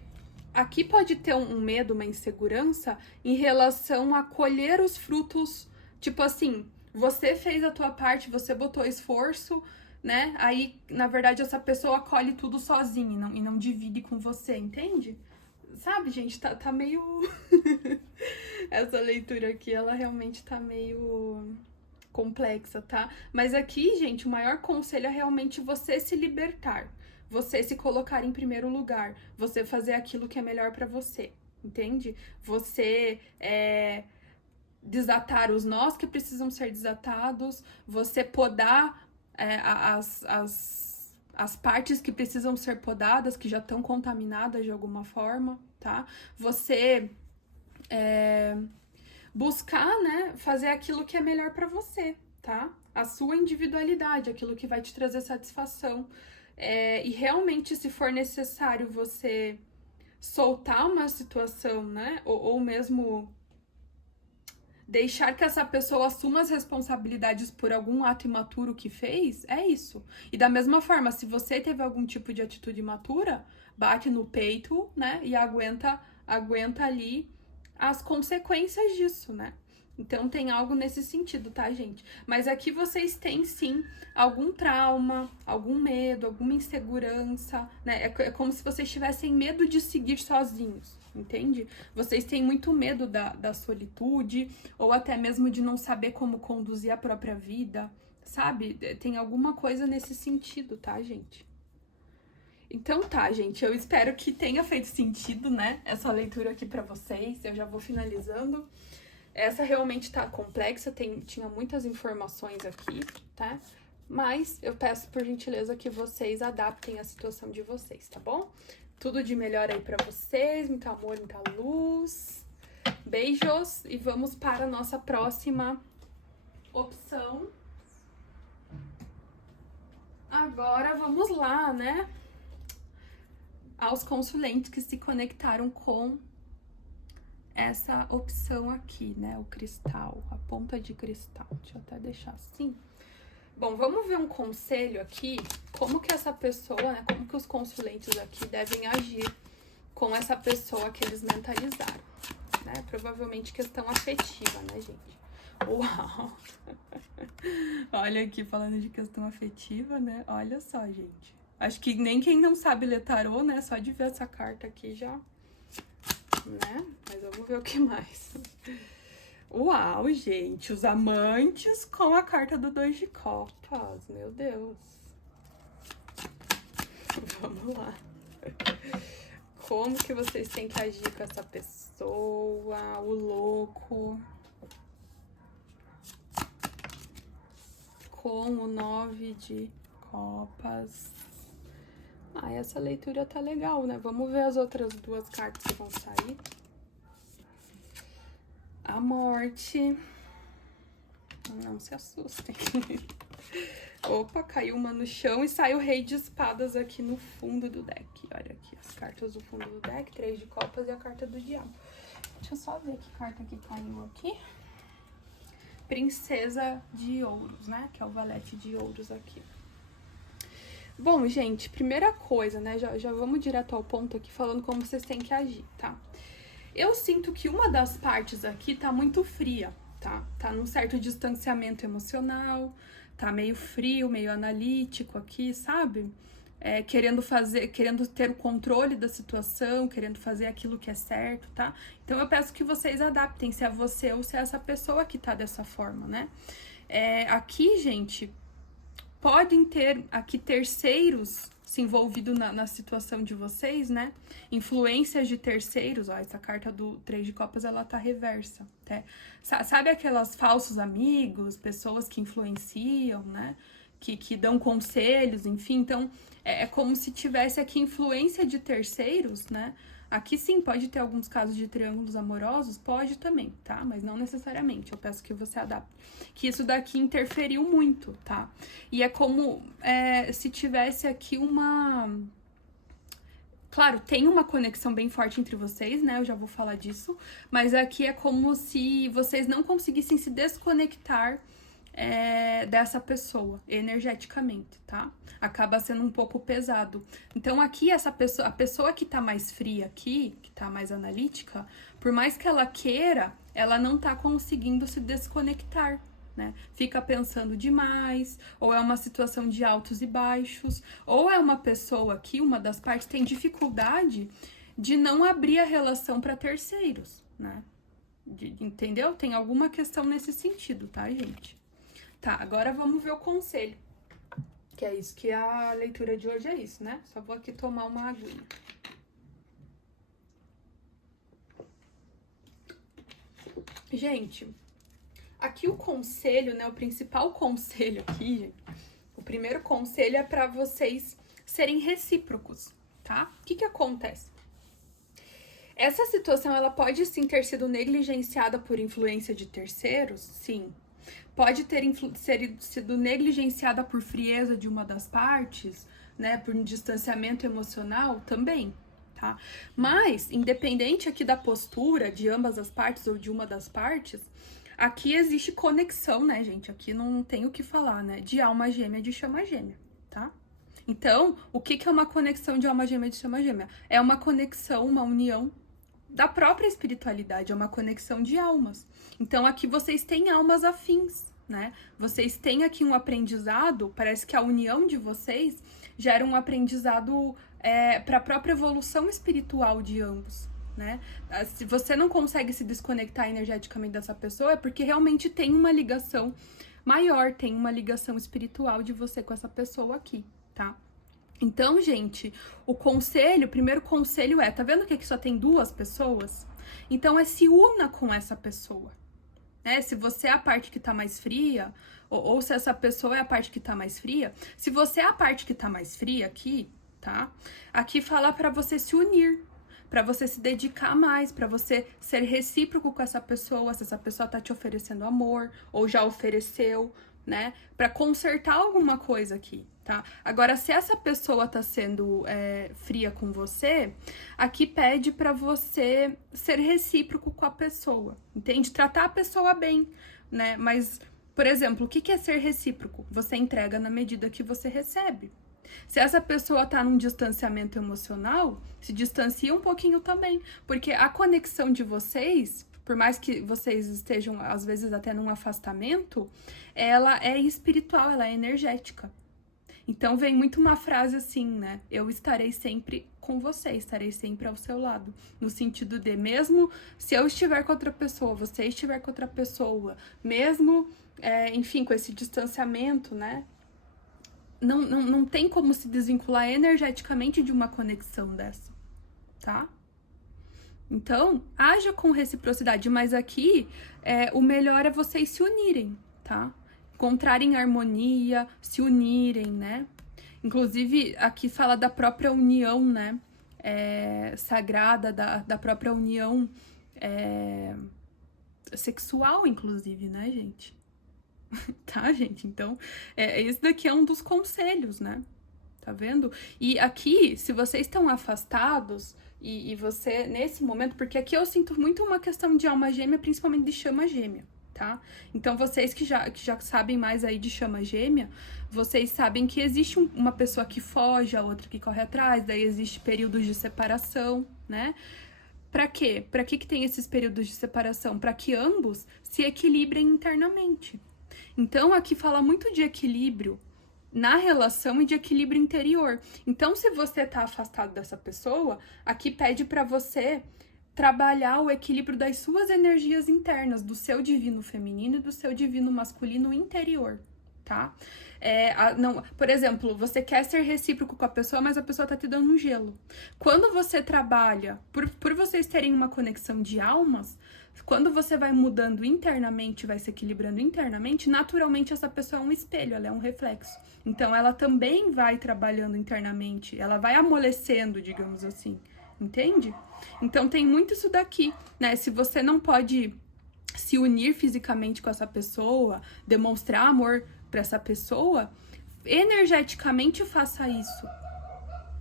aqui pode ter um medo, uma insegurança em relação a colher os frutos, tipo assim... Você fez a tua parte, você botou esforço, né? Aí, na verdade, essa pessoa colhe tudo sozinha e não divide com você, entende? Sabe, gente, tá meio... Essa leitura aqui, ela realmente tá meio complexa, tá? Mas aqui, gente, o maior conselho é realmente você se libertar. Você se colocar em primeiro lugar. Você fazer aquilo que é melhor pra você, entende? Você desatar os nós que precisam ser desatados, você podar as partes que precisam ser podadas, que já estão contaminadas de alguma forma, tá? Você buscar, né, fazer aquilo que é melhor para você, tá? A sua individualidade, aquilo que vai te trazer satisfação. E realmente, se for necessário você soltar uma situação, né, ou mesmo... deixar que essa pessoa assuma as responsabilidades por algum ato imaturo que fez, é isso. E da mesma forma, se você teve algum tipo de atitude imatura, bate no peito, né? E aguenta ali as consequências disso, né? Então tem algo nesse sentido, tá, gente? Mas aqui vocês têm sim algum trauma, algum medo, alguma insegurança, né? É como se vocês tivessem medo de seguir sozinhos, entende? Vocês têm muito medo da solitude, ou até mesmo de não saber como conduzir a própria vida, sabe? Tem alguma coisa nesse sentido, tá, gente? Então tá, gente, eu espero que tenha feito sentido, né? Essa leitura aqui pra vocês. Eu já vou finalizando. Essa realmente tá complexa, tinha muitas informações aqui, tá? Mas eu peço por gentileza que vocês adaptem a situação de vocês, tá bom? Tudo de melhor aí pra vocês, muito amor, muita luz. Beijos e vamos para a nossa próxima opção. Agora vamos lá, né? Aos consulentes que se conectaram com essa opção aqui, né? O cristal, a ponta de cristal. Deixa eu até deixar assim. Bom, vamos ver um conselho aqui. Como que essa pessoa, né? Como que os consulentes aqui devem agir com essa pessoa que eles mentalizaram, né? Provavelmente questão afetiva, né, gente? Uau! Olha aqui, falando de questão afetiva, né? Olha só, gente. Acho que nem quem não sabe ler tarô, né? Só de ver essa carta aqui já... né? Mas vamos ver o que mais. Uau, gente, os amantes com a carta do 2 de copas. Meu Deus. Vamos lá. Como que vocês têm que agir com essa pessoa? O louco. Com o 9 de copas. Ah, essa leitura tá legal, né? Vamos ver as outras duas cartas que vão sair. A morte. Não se assustem. Opa, caiu uma no chão e saiu o rei de espadas aqui no fundo do deck. Olha aqui as cartas do fundo do deck. 3 de copas e a carta do diabo. Deixa eu só ver que carta que caiu aqui. Princesa de ouros, né? Que é o valete de ouros aqui. Bom, gente, primeira coisa, né? Já vamos direto ao ponto aqui, falando como vocês têm que agir, tá? Eu sinto que uma das partes aqui tá muito fria, tá? Tá num certo distanciamento emocional, tá meio frio, meio analítico aqui, sabe? Querendo ter o controle da situação, querendo fazer aquilo que é certo, tá? Então eu peço que vocês adaptem, se é você ou se é essa pessoa que tá dessa forma, né? Aqui, gente, podem ter aqui terceiros se envolvido na situação de vocês, né? Influências de terceiros, ó, essa carta do 3 de copas, ela tá reversa, tá? Sabe aquelas falsos amigos, pessoas que influenciam, né? Que dão conselhos, enfim, então é como se tivesse aqui influência de terceiros, né? Aqui sim, pode ter alguns casos de triângulos amorosos, pode também, tá? Mas não necessariamente, eu peço que você adapte. Que isso daqui interferiu muito, tá? E é como se tivesse aqui uma... Claro, tem uma conexão bem forte entre vocês, né? Eu já vou falar disso. Mas aqui é como se vocês não conseguissem se desconectar dessa pessoa, energeticamente, tá? Acaba sendo um pouco pesado. Então aqui a pessoa que tá mais fria aqui, que tá mais analítica, por mais que ela queira, ela não tá conseguindo se desconectar, né? Fica pensando demais, ou é uma situação de altos e baixos, ou é uma pessoa aqui, uma das partes tem dificuldade de não abrir a relação para terceiros, né? Entendeu? Tem alguma questão nesse sentido, tá, gente? Tá, agora vamos ver o conselho. Que é isso, que a leitura de hoje é isso, né? Só vou aqui tomar uma aguinha. Gente, aqui o conselho, né? O principal conselho aqui, gente, o primeiro conselho é para vocês serem recíprocos, tá? O que acontece? Essa situação, ela pode sim ter sido negligenciada por influência de terceiros, sim. Pode ter sido negligenciada por frieza de uma das partes, né, por um distanciamento emocional também, tá? Mas, independente aqui da postura de ambas as partes ou de uma das partes, aqui existe conexão, né, gente? Aqui não tem o que falar, né? De alma gêmea, de chama gêmea, tá? Então, o que é uma conexão de alma gêmea, de chama gêmea? É uma conexão, uma união da própria espiritualidade, é uma conexão de almas. Então aqui vocês têm almas afins, né? Vocês têm aqui um aprendizado, parece que a união de vocês gera um aprendizado para a própria evolução espiritual de ambos, né? Se você não consegue se desconectar energeticamente dessa pessoa, é porque realmente tem uma ligação maior, tem uma ligação espiritual de você com essa pessoa aqui, tá? Então, gente, o primeiro conselho tá vendo que aqui só tem 2 pessoas? Então, se una com essa pessoa, né? Se você é a parte que tá mais fria, ou se essa pessoa é a parte que tá mais fria, se você é a parte que tá mais fria aqui, tá? Aqui fala pra você se unir, pra você se dedicar mais, pra você ser recíproco com essa pessoa, se essa pessoa tá te oferecendo amor, ou já ofereceu, né? Pra consertar alguma coisa aqui, tá? Agora, se essa pessoa tá sendo fria com você, aqui pede pra você ser recíproco com a pessoa, entende? Tratar a pessoa bem, né? Mas, por exemplo, o que é ser recíproco? Você entrega na medida que você recebe. Se essa pessoa tá num distanciamento emocional, se distancia um pouquinho também, porque a conexão de vocês, por mais que vocês estejam, às vezes, até num afastamento, ela é espiritual, ela é energética. Então, vem muito uma frase assim, né? Eu estarei sempre com você, estarei sempre ao seu lado. No sentido de, mesmo se eu estiver com outra pessoa, você estiver com outra pessoa, mesmo, enfim, com esse distanciamento, né? Não tem como se desvincular energeticamente de uma conexão dessa, tá? Então, haja com reciprocidade, mas aqui o melhor é vocês se unirem, tá? Encontrarem harmonia, se unirem, né? Inclusive, aqui fala da própria união, né? Sagrada, da própria união sexual, inclusive, né, gente? Tá, gente? Então, esse daqui é um dos conselhos, né? Tá vendo? E aqui, se vocês estão afastados e você, nesse momento, porque aqui eu sinto muito uma questão de alma gêmea, principalmente de chama gêmea, tá? Então, vocês que já sabem mais aí de chama gêmea, vocês sabem que existe uma pessoa que foge, a outra que corre atrás, daí existe períodos de separação, né? Pra quê? Pra que tem esses períodos de separação? Pra que ambos se equilibrem internamente. Então, aqui fala muito de equilíbrio na relação e de equilíbrio interior. Então, se você tá afastado dessa pessoa, aqui pede pra você trabalhar o equilíbrio das suas energias internas, do seu divino feminino e do seu divino masculino interior, tá? Por exemplo, você quer ser recíproco com a pessoa, mas a pessoa tá te dando um gelo. Quando você trabalha, por vocês terem uma conexão de almas, quando você vai mudando internamente, vai se equilibrando internamente, naturalmente essa pessoa é um espelho, ela é um reflexo. Então, ela também vai trabalhando internamente, ela vai amolecendo, digamos assim, entende? Então, tem muito isso daqui, né? Se você não pode se unir fisicamente com essa pessoa, demonstrar amor para essa pessoa, energeticamente faça isso.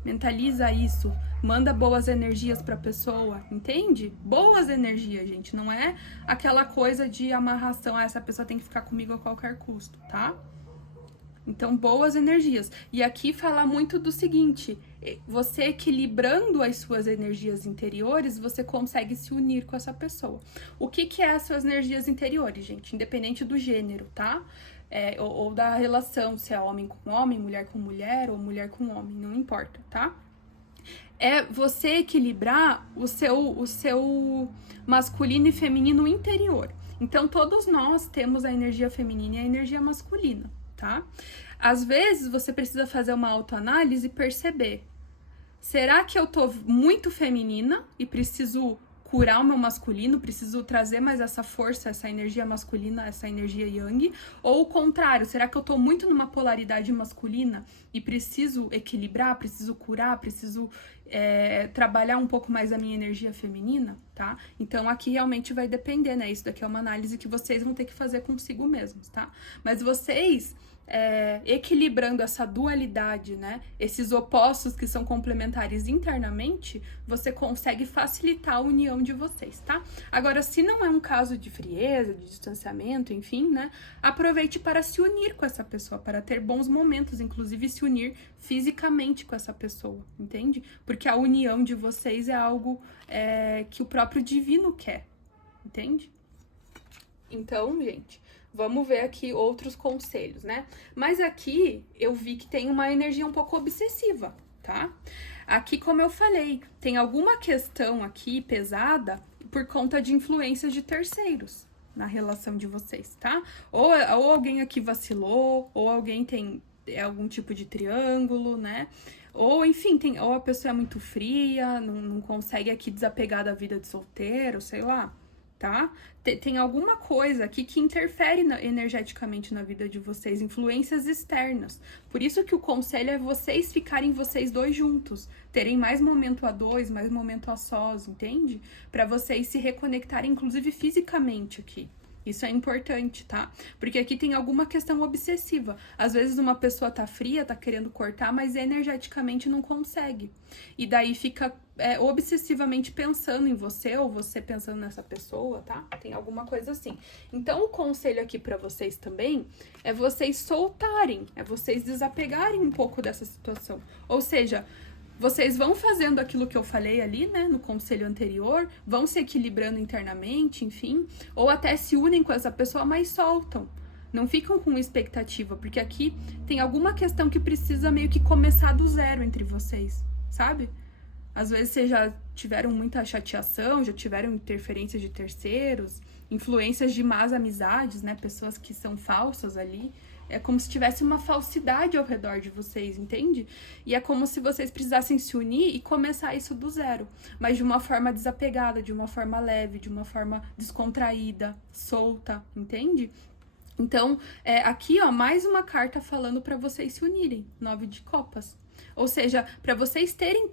Mentaliza isso, manda boas energias pra pessoa, entende? Boas energias, gente, não é aquela coisa de amarração, essa pessoa tem que ficar comigo a qualquer custo, tá? Então, boas energias. E aqui fala muito do seguinte, você equilibrando as suas energias interiores, você consegue se unir com essa pessoa. O que é as suas energias interiores, gente? Independente do gênero, tá? Ou da relação, se é homem com homem, mulher com mulher, ou mulher com homem, não importa, tá? É você equilibrar o seu masculino e feminino interior. Então, todos nós temos a energia feminina e a energia masculina, tá? Às vezes, você precisa fazer uma autoanálise e perceber, será que eu tô muito feminina e preciso curar o meu masculino, preciso trazer mais essa força, essa energia masculina, essa energia yang, ou o contrário, será que eu tô muito numa polaridade masculina e preciso equilibrar, preciso curar, preciso trabalhar um pouco mais a minha energia feminina, tá? Então aqui realmente vai depender, né? Isso daqui é uma análise que vocês vão ter que fazer consigo mesmos, tá? Mas vocês equilibrando essa dualidade, né? Esses opostos que são complementares internamente, você consegue facilitar a união de vocês, tá? Agora, se não é um caso de frieza, de distanciamento, enfim, né? Aproveite para se unir com essa pessoa, para ter bons momentos, inclusive se unir fisicamente com essa pessoa, entende? Porque a união de vocês é algo que o próprio divino quer, entende? Então, gente, vamos ver aqui outros conselhos, né? Mas aqui eu vi que tem uma energia um pouco obsessiva, tá? Aqui, como eu falei, tem alguma questão aqui pesada por conta de influências de terceiros na relação de vocês, tá? Ou alguém aqui vacilou, ou alguém tem algum tipo de triângulo, né? Ou, enfim, ou a pessoa é muito fria, não consegue aqui desapegar da vida de solteiro, sei lá, tá? Tem alguma coisa aqui que interfere energeticamente na vida de vocês, influências externas. Por isso que o conselho é vocês ficarem vocês dois juntos, terem mais momento a dois, mais momento a sós, entende? Para vocês se reconectarem, inclusive fisicamente aqui. Isso é importante, tá? Porque aqui tem alguma questão obsessiva. Às vezes uma pessoa tá fria, tá querendo cortar, mas energeticamente não consegue. E daí fica obsessivamente pensando em você, ou você pensando nessa pessoa, tá? Tem alguma coisa assim. Então, o conselho aqui pra vocês também é vocês soltarem, é vocês desapegarem um pouco dessa situação. Ou seja, vocês vão fazendo aquilo que eu falei ali, né, no conselho anterior, vão se equilibrando internamente, enfim, ou até se unem com essa pessoa, mas soltam. Não ficam com expectativa, porque aqui tem alguma questão que precisa meio que começar do zero entre vocês, sabe? Às vezes vocês já tiveram muita chateação, já tiveram interferências de terceiros, influências de más amizades, né, pessoas que são falsas ali. É como se tivesse uma falsidade ao redor de vocês, entende? E é como se vocês precisassem se unir e começar isso do zero. Mas de uma forma desapegada, de uma forma leve, de uma forma descontraída, solta, entende? Então, aqui, ó, mais uma carta falando para vocês se unirem. 9 de copas. Ou seja, para vocês terem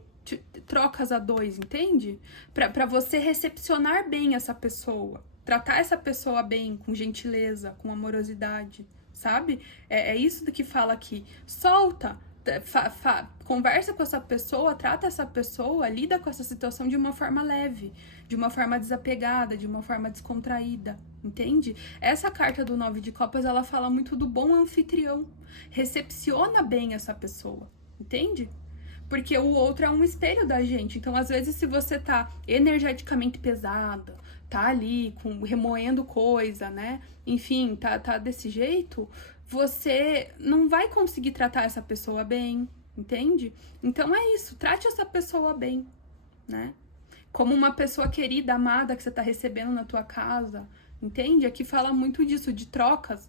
trocas a dois, entende? Para você recepcionar bem essa pessoa. Tratar essa pessoa bem, com gentileza, com amorosidade. Sabe? É isso do que fala aqui. Solta, conversa com essa pessoa, trata essa pessoa, lida com essa situação de uma forma leve, de uma forma desapegada, de uma forma descontraída, entende? Essa carta do 9 de copas, ela fala muito do bom anfitrião. Recepciona bem essa pessoa, entende? Porque o outro é um espelho da gente. Então, às vezes, se você tá energeticamente pesada, tá ali remoendo coisa, né? Enfim, tá desse jeito, você não vai conseguir tratar essa pessoa bem, entende? Então é isso, trate essa pessoa bem, né? Como uma pessoa querida, amada que você tá recebendo na tua casa, entende? Aqui fala muito disso, de trocas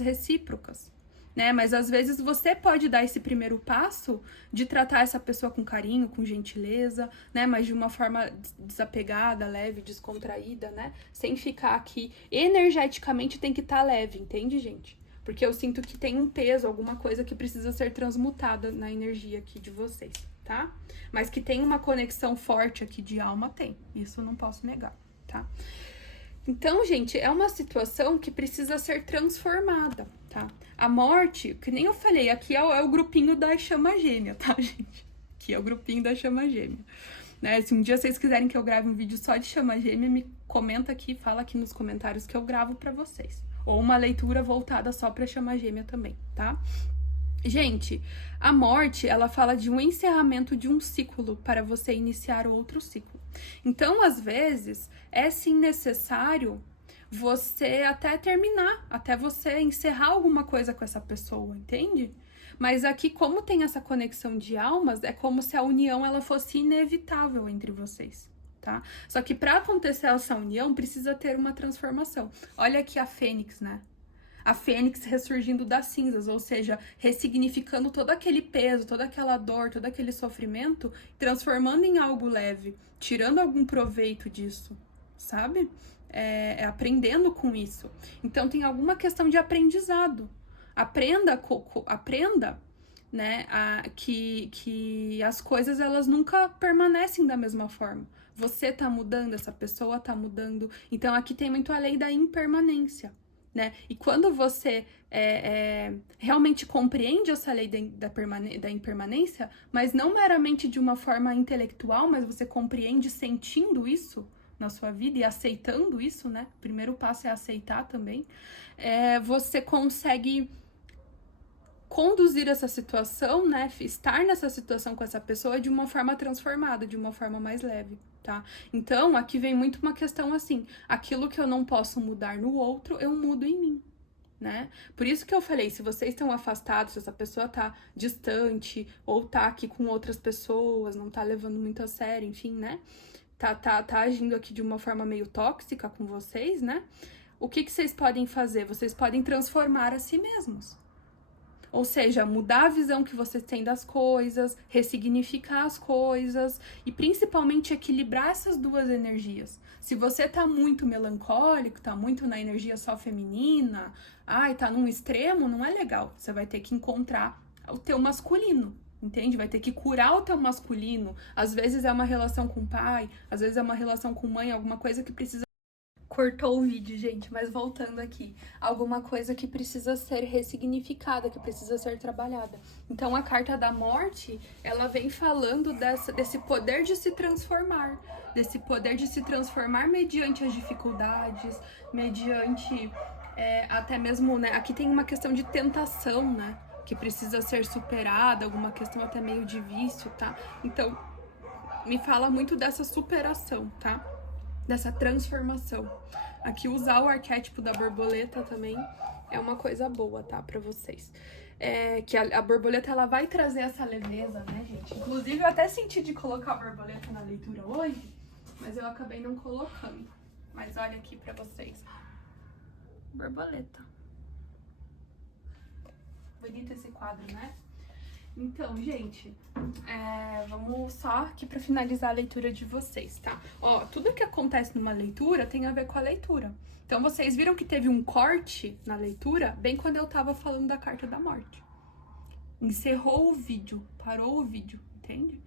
recíprocas. Né? Mas às vezes você pode dar esse primeiro passo de tratar essa pessoa com carinho, com gentileza, né? Mas de uma forma desapegada, leve, descontraída, né? Sem ficar aqui. Energeticamente tem que estar leve, entende, gente? Porque eu sinto que tem um peso, alguma coisa que precisa ser transmutada na energia aqui de vocês, tá? Mas que tem uma conexão forte aqui de alma, tem. Isso eu não posso negar, tá? Então, gente, é uma situação que precisa ser transformada, tá? A morte, que nem eu falei, aqui é o grupinho da chama gêmea, tá, gente? Aqui é o grupinho da chama gêmea. Né? Se um dia vocês quiserem que eu grave um vídeo só de chama gêmea, me comenta aqui, fala aqui nos comentários que eu gravo pra vocês. Ou uma leitura voltada só pra chama gêmea também, tá? Gente, a morte, ela fala de um encerramento de um ciclo para você iniciar outro ciclo. Então, às vezes, é sim necessário você até terminar, até você encerrar alguma coisa com essa pessoa, entende? Mas aqui, como tem essa conexão de almas, é como se a união ela fosse inevitável entre vocês, tá? Só que para acontecer essa união, precisa ter uma transformação. Olha aqui a Fênix, né? A Fênix ressurgindo das cinzas, ou seja, ressignificando todo aquele peso, toda aquela dor, todo aquele sofrimento, transformando em algo leve, tirando algum proveito disso, sabe? Aprendendo com isso. Então tem alguma questão de aprendizado. Aprenda, né, que as coisas elas nunca permanecem da mesma forma. Você tá mudando, essa pessoa tá mudando. Então aqui tem muito a lei da impermanência. né? E quando você realmente compreende essa lei da impermanência, mas não meramente de uma forma intelectual, mas você compreende sentindo isso na sua vida e aceitando isso, né? O primeiro passo é aceitar também. Você consegue conduzir essa situação, né? Estar nessa situação com essa pessoa de uma forma transformada, de uma forma mais leve, tá? Então, aqui vem muito uma questão assim: aquilo que eu não posso mudar no outro, eu mudo em mim, né? Por isso que eu falei, se vocês estão afastados, se essa pessoa tá distante, ou tá aqui com outras pessoas, não tá levando muito a sério, enfim, né? Tá agindo aqui de uma forma meio tóxica com vocês, né? O que vocês podem fazer? Vocês podem transformar a si mesmos. Ou seja, mudar a visão que vocês têm das coisas, ressignificar as coisas e principalmente equilibrar essas duas energias. Se você tá muito melancólico, tá muito na energia só feminina, tá num extremo, não é legal. Você vai ter que encontrar o teu masculino, entende? Vai ter que curar o teu masculino. Às vezes é uma relação com o pai, às vezes é uma relação com mãe, alguma coisa que precisa. Cortou o vídeo, gente, mas voltando aqui, alguma coisa que precisa ser ressignificada, que precisa ser trabalhada. Então, a carta da morte, ela vem falando desse poder de se transformar, desse poder de se transformar mediante as dificuldades, mediante até mesmo, né? Aqui tem uma questão de tentação, né? Que precisa ser superada, alguma questão até meio de vício, tá? Então, me fala muito dessa superação, tá? Dessa transformação. Aqui usar o arquétipo da borboleta também é uma coisa boa, tá? Pra vocês. Que a borboleta, ela vai trazer essa leveza, né, gente? Inclusive, eu até senti de colocar a borboleta na leitura hoje, mas eu acabei não colocando. Mas olha aqui pra vocês. Borboleta. Bonito esse quadro, né? Então, gente, vamos só aqui pra finalizar a leitura de vocês, tá? Ó, tudo que acontece numa leitura tem a ver com a leitura. Então, vocês viram que teve um corte na leitura, bem quando eu tava falando da carta da morte. Encerrou o vídeo, parou o vídeo, entende?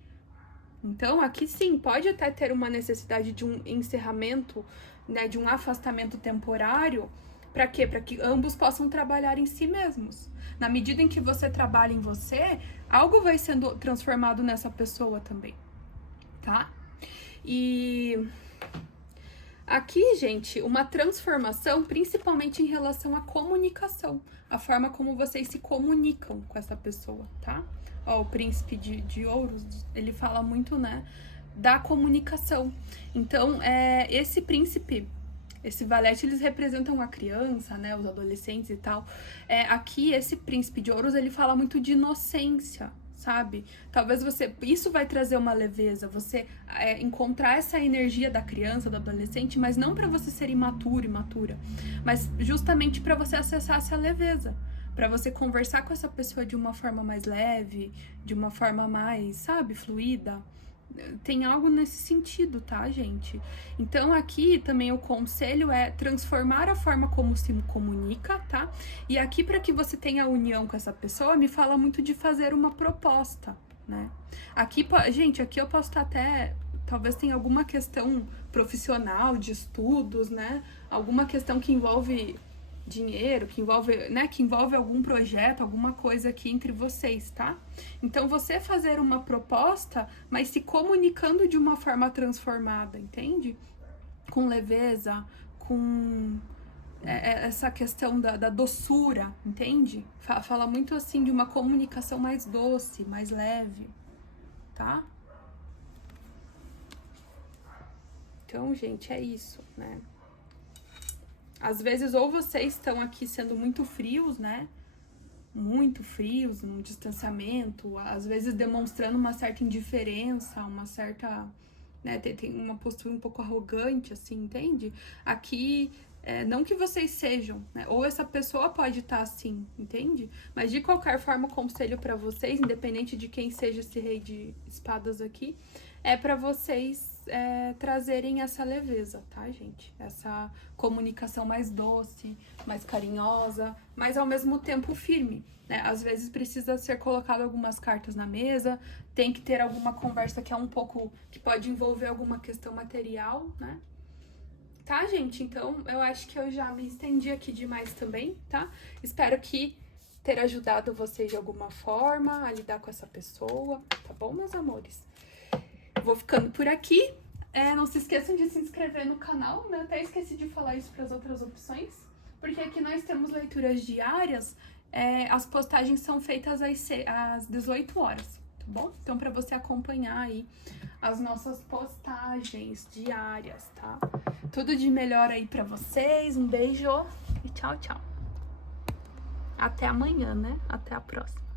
Então, aqui sim, pode até ter uma necessidade de um encerramento, né, de um afastamento temporário. Pra quê? Pra que ambos possam trabalhar em si mesmos. Na medida em que você trabalha em você, algo vai sendo transformado nessa pessoa também, tá? E aqui, gente, uma transformação principalmente em relação à comunicação, a forma como vocês se comunicam com essa pessoa, tá? Ó, o príncipe de ouros, ele fala muito, né, da comunicação. Então, esse príncipe, esse valete, eles representam a criança, né, os adolescentes e tal. Aqui, esse príncipe de ouros, ele fala muito de inocência, sabe? Talvez isso vai trazer uma leveza, você encontrar essa energia da criança, do adolescente, mas não para você ser imaturo, imatura, mas justamente para você acessar essa leveza, para você conversar com essa pessoa de uma forma mais leve, de uma forma mais, sabe, fluida. Tem algo nesse sentido, tá, gente? Então, aqui também o conselho é transformar a forma como se comunica, tá? E aqui, para que você tenha união com essa pessoa, me fala muito de fazer uma proposta, né? Aqui, gente, aqui eu posso estar até... Talvez tenha alguma questão profissional, de estudos, né? Alguma questão que envolve dinheiro, que envolve algum projeto, alguma coisa aqui entre vocês, tá? Então, você fazer uma proposta, mas se comunicando de uma forma transformada, entende? Com leveza, com essa questão da doçura, entende? Fala muito assim de uma comunicação mais doce, mais leve, tá? Então, gente, é isso, né? Às vezes, ou vocês estão aqui sendo muito frios, né? Muito frios, num distanciamento, às vezes demonstrando uma certa indiferença, uma certa... né, tem uma postura um pouco arrogante, assim, entende? Aqui, não que vocês sejam, né? Ou essa pessoa pode estar assim, entende? Mas de qualquer forma, o conselho pra vocês, independente de quem seja esse rei de espadas aqui, é pra vocês trazerem essa leveza, tá, gente? Essa comunicação mais doce, mais carinhosa, mas ao mesmo tempo firme, né? Às vezes precisa ser colocado algumas cartas na mesa, tem que ter alguma conversa que é um pouco... que pode envolver alguma questão material, né? Tá, gente? Então, eu acho que eu já me estendi aqui demais também, tá? Espero que ter ajudado vocês de alguma forma a lidar com essa pessoa, tá bom, meus amores? Vou ficando por aqui. Não se esqueçam de se inscrever no canal, né? Até esqueci de falar isso para as outras opções, porque aqui nós temos leituras diárias, as postagens são feitas às 18 horas, tá bom? Então, para você acompanhar aí as nossas postagens diárias, tá? Tudo de melhor aí pra vocês, um beijo e tchau, tchau. Até amanhã, né? Até a próxima.